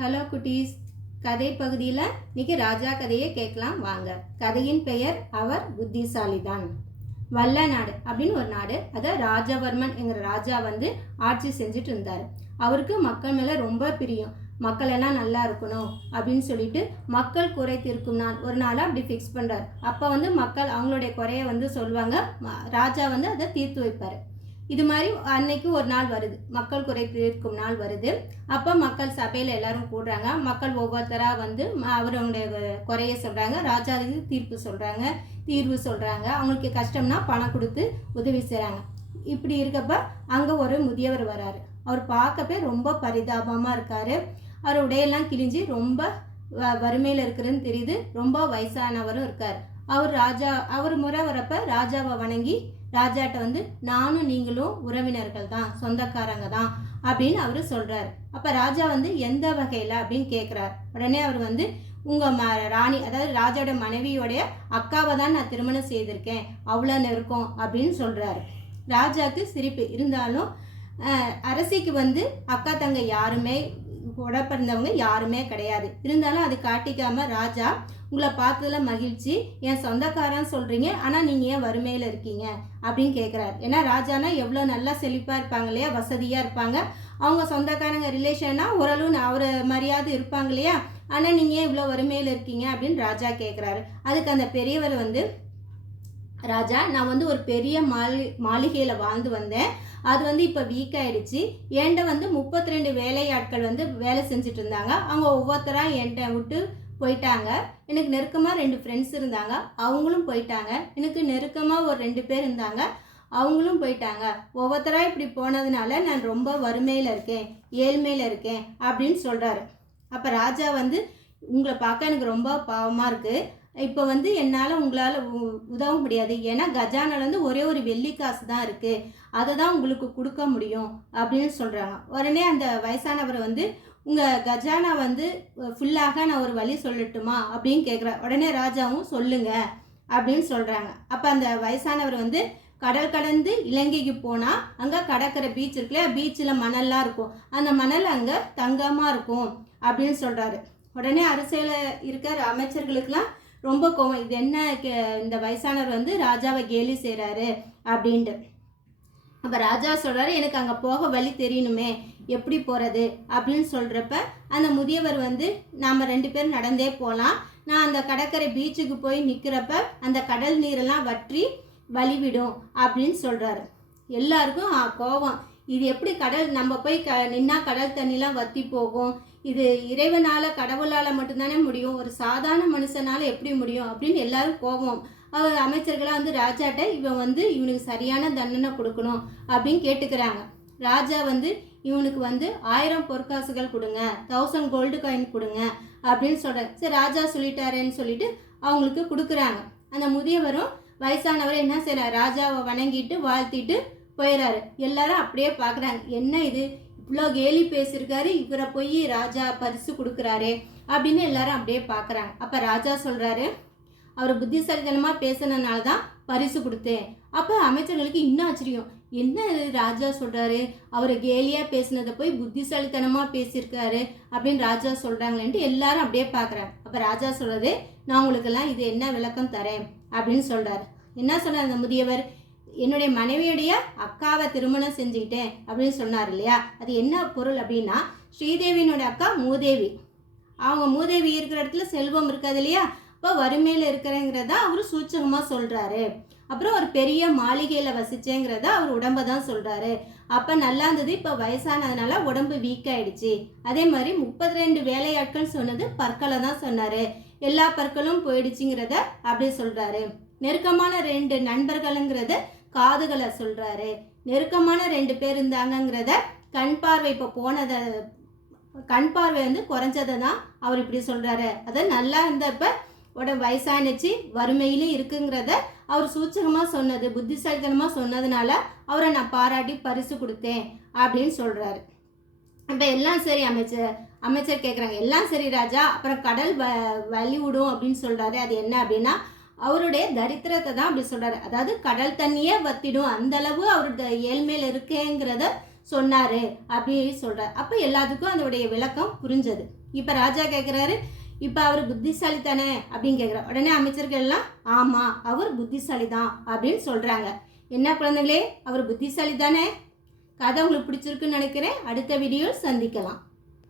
Hello குட்டீஸ், கதை பகுதியில் இன்னைக்கு ராஜா கதையை கேட்கலாம் வாங்க. கதையின் பெயர் அவர் புத்திசாலிதான். வல்ல நாடு அப்படின்னு ஒரு நாடு, அதை ராஜவர்மன் என்கிற ராஜா ஆட்சி செஞ்சுட்டு இருந்தார். அவருக்கு மக்கள் மேலே ரொம்ப பிரியம். மக்கள் எல்லாம் நல்லா இருக்கணும் அப்படின்னு சொல்லிட்டு மக்கள் குறை தீர்க்கும் நாள் ஒரு நாளாக அப்படி ஃபிக்ஸ் பண்ணுறார். அப்போ மக்கள் அவங்களுடைய குறைய சொல்லுவாங்க, ராஜா அதை தீர்த்து வைப்பார். இது மாதிரி அன்னைக்கு ஒரு நாள் வருது, மக்கள் குறை தீர்க்கும் நாள் வருது. அப்போ மக்கள் சபையில் எல்லாரும் கூடுறாங்க. மக்கள் ஒவ்வொருத்தராக அவருடைய குறைய சொல்கிறாங்க, ராஜாவுக்கு தீர்வு சொல்கிறாங்க. அவங்களுக்கு கஷ்டம்னா பணம் கொடுத்து உதவி செய்கிறாங்க. இப்படி இருக்கப்ப அங்கே ஒரு முதியவர் வராரு. அவர் பார்க்கப்பே ரொம்ப பரிதாபமாக இருக்கார். அவர் உடையெல்லாம் கிழிஞ்சி ரொம்ப வறுமையில் இருக்கிறதுன்னு தெரியுது. ரொம்ப வயசானவரும் இருக்கார். அவர் முறை வரப்ப ராஜாவை வணங்கி ராஜாட்ட நானும் நீங்களும் உறவினர்கள் தான், சொந்தக்காரங்க தான் அப்படின்னு அவர் சொல்கிறார். அப்போ ராஜா எந்த வகையில் அப்படின்னு கேட்குறார். உடனே அவர் உங்கள் ராணி, அதாவது ராஜாவோட மனைவியோடைய அக்காவை தான் நான் திருமணம் செய்திருக்கேன், அவ்வளோ நெருக்கம் அப்படின்னு சொல்கிறாரு. ராஜாவுக்கு சிரிப்பு இருந்தாலும் அரசிக்கு அக்கா தங்க யாருமே கூட பிறந்தவங்க யாருமே கிடையாது. இருந்தாலும் அது காட்டிக்காம ராஜா, உங்களை பார்த்ததுல மகிழ்ச்சி, என் சொந்தக்காரன்னு சொல்கிறீங்க, ஆனால் நீங்கள் ஏன் வறுமையில் இருக்கீங்க அப்படின்னு கேட்குறாரு. ஏன்னா ராஜானா எவ்வளோ நல்லா செழிப்பாக இருப்பாங்க இல்லையா, வசதியாக இருப்பாங்க. அவங்க சொந்தக்காரங்க ரிலேஷன்னா ஓரளவு அவர் மரியாதை இருப்பாங்க இல்லையா, ஆனால் நீங்கள் ஏன் இவ்வளோ வறுமையில் இருக்கீங்க அப்படின்னு ராஜா கேட்குறாரு. அதுக்கு அந்த பெரியவர் ராஜா, நான் ஒரு பெரிய மாளிகையில் வாழ்ந்து வந்தேன். அது இப்போ வீக் ஆகிடுச்சு. என்கிட்ட 32 வேலையாட்கள் வேலை செஞ்சுட்டு இருந்தாங்க. அவங்க ஒவ்வொருத்தராக என்கிட்ட விட்டு போயிட்டாங்க. எனக்கு நெருக்கமாக 2 ஃப்ரெண்ட்ஸ் இருந்தாங்க, அவங்களும் போயிட்டாங்க. எனக்கு நெருக்கமாக ஒரு 2 பேர் இருந்தாங்க, அவங்களும் போயிட்டாங்க. ஒவ்வொருத்தராக இப்படி போனதுனால நான் ரொம்ப வறுமையில் இருக்கேன், ஏழ்மையில் இருக்கேன் அப்படின்னு சொல்கிறாரு. அப்போ ராஜா உங்களை பார்க்க எனக்கு ரொம்ப பாவமாக இருக்குது. இப்போ என்னால் உங்களால் உதவ முடியாது. ஏன்னா கஜானால ஒரே ஒரு வெள்ளி காசு தான் இருக்குது, அதை தான் உங்களுக்கு கொடுக்க முடியும் அப்படின்னு சொல்கிறாங்க. உடனே அந்த வயசானவர் உங்கள் கஜானா ஃபுல்லாக நான் ஒரு வழி சொல்லட்டுமா அப்படின்னு கேட்குறேன். உடனே ராஜாவும் சொல்லுங்க அப்படின்னு சொல்கிறாங்க. அப்போ அந்த வயசானவர் கடல் கடந்து இலங்கைக்கு போனால் அங்கே கடற்கரை பீச் இருக்குல்ல, பீச்சில் மணல்லாம் இருக்கும், அந்த மணல் அங்கே தங்கமாக இருக்கும் அப்படின்னு சொல்கிறாரு. உடனே அரசியலில் இருக்கிற அமைச்சர்களுக்கெல்லாம் ரொம்ப கோவம். இது என்ன இந்த வயசானவர் ராஜாவை கேலி செய்கிறாரு அப்படின்ட்டு. அப்போ ராஜா சொல்கிறாரு, எனக்கு அங்கே போக வழி தெரியணுமே, எப்படி போகிறது அப்படின்னு சொல்கிறப்ப அந்த முதியவர் நாம் 2 பேர் நடந்தே போகலாம், நான் அந்த கடற்கரை பீச்சுக்கு போய் நிற்கிறப்ப அந்த கடல் நீரெல்லாம் வற்றி வழிவிடும் அப்படின்னு சொல்கிறாரு. எல்லாருக்கும் கோபம். இது எப்படி கடல், நம்ம போய் நின்னா கடல் தண்ணிலாம் வற்றி போகும், இது இறைவனால் கடவுளால் மட்டும்தானே முடியும், ஒரு சாதாரண மனுஷனால் எப்படி முடியும் அப்படின்னு எல்லாரும் கோபம். அமைச்சர்களாக ராஜாட்ட இவன் இவனுக்கு சரியான தண்டனை கொடுக்கணும் அப்படின்னு கேட்டுக்கிறாங்க. ராஜா இவனுக்கு 1000 பொற்காசுகள் கொடுங்க, 1000 கோல்டு காயின் கொடுங்க அப்படின்னு சொல்கிறார். சரி ராஜா சொல்லிட்டாரேன்னு சொல்லிட்டு அவங்களுக்கு கொடுக்குறாங்க. அந்த முதியவரும் வயசானவரை என்ன செய்கிறார், ராஜாவை வணங்கிட்டு வாழ்த்திட்டு போயிடறாரு. எல்லாரும் அப்படியே பார்க்குறாங்க, என்ன இது இவ்வளோ கேலி பேசியிருக்காரு, இவரை போய் ராஜா பரிசு கொடுக்குறாரு அப்படின்னு எல்லாரும் அப்படியே பார்க்குறாங்க. அப்போ ராஜா சொல்கிறாரு, அவர் புத்திசாலித்தனமாக பேசுனதுனால தான் பரிசு கொடுத்தேன். அப்போ அமைச்சர்களுக்கு இன்னும் ஆச்சரியம், என்ன ராஜா சொல்கிறாரு, அவர் கேலியாக பேசினதை போய் புத்திசாலித்தனமாக பேசியிருக்காரு அப்படின்னு ராஜா சொல்கிறாங்களேன்ட்டு எல்லாரும் அப்படியே பார்க்குறாங்க. அப்போ ராஜா சொல்கிறது, நான் உங்களுக்கெல்லாம் இது என்ன விளக்கம் தரேன் அப்படின்னு சொல்கிறார். என்ன சொன்னார் அந்த முதியவர், என்னுடைய மனைவியுடைய அக்காவை திருமணம் செஞ்சுக்கிட்டேன் அப்படின்னு சொன்னார் இல்லையா, அது என்ன பொருள் அப்படின்னா, ஸ்ரீதேவியினுடைய அக்கா மூதேவி. அவங்க மூதேவி இருக்கிற இடத்துல செல்வம் இருக்காது இல்லையா, இப்போ வறுமையில் இருக்கிறேங்கிறத அவர் சூச்சகமாக சொல்கிறாரு. அப்புறம் ஒரு பெரிய மாளிகையில் வசிச்சேங்கிறத அவர் உடம்பை தான் சொல்கிறாரு. அப்போ நல்லா இருந்தது, இப்போ வயசானதுனால உடம்பு வீக் ஆகிடுச்சு. அதே மாதிரி 32 வேலையாட்கள் சொன்னது பற்களை தான் சொன்னார், எல்லா பற்களும் போயிடுச்சுங்கிறத அப்படி சொல்கிறாரு. நெருக்கமான 2 நண்பர்களுங்கிறத காதுகளை சொல்கிறாரு. நெருக்கமான 2 பேர் இருந்தாங்கங்கிறத கண் பார்வை இப்போ போனதை, கண் பார்வை குறைஞ்சதை தான் அவர் இப்படி சொல்கிறாரு. அதை நல்லா இருந்தப்ப வயசானிச்சு வறுமையிலும் இருக்குங்கிறத அவர் சூச்சகமாக சொன்னது, புத்திசாலித்தனமாக சொன்னதுனால அவரை நான் பாராட்டி பரிசு கொடுத்தேன் அப்படின்னு சொல்கிறாரு. இப்போ எல்லாம் சரி அமைச்சர் கேட்குறாங்க, எல்லாம் சரி ராஜா, அப்புறம் கடல் வழி விடும் அப்படின்னு சொல்கிறாரு, அது என்ன அப்படின்னா அவருடைய தரித்திரத்தை தான் அப்படி சொல்கிறாரு. அதாவது கடல் தண்ணியே வத்திடும், அந்தளவு அவருடைய ஏழ்மையில் இருக்கேங்கிறத சொன்னார் அப்படின்னு சொல்கிறார். அப்போ எல்லாத்துக்கும் அதோடைய விளக்கம் புரிஞ்சது. இப்போ ராஜா கேட்குறாரு, இப்போ அவர் புத்திசாலி தானே அப்படின்னு கேட்குறார். உடனே அமைச்சர்கள் எல்லாம் ஆமாம் அவர் புத்திசாலி தான் அப்படின்னு சொல்கிறாங்க. என்ன குழந்தைகளே, அவர் புத்திசாலி தானே? கதை உங்களுக்கு பிடிச்சிருக்குன்னு நினைக்கிறேன். அடுத்த வீடியோ சந்திக்கலாம்.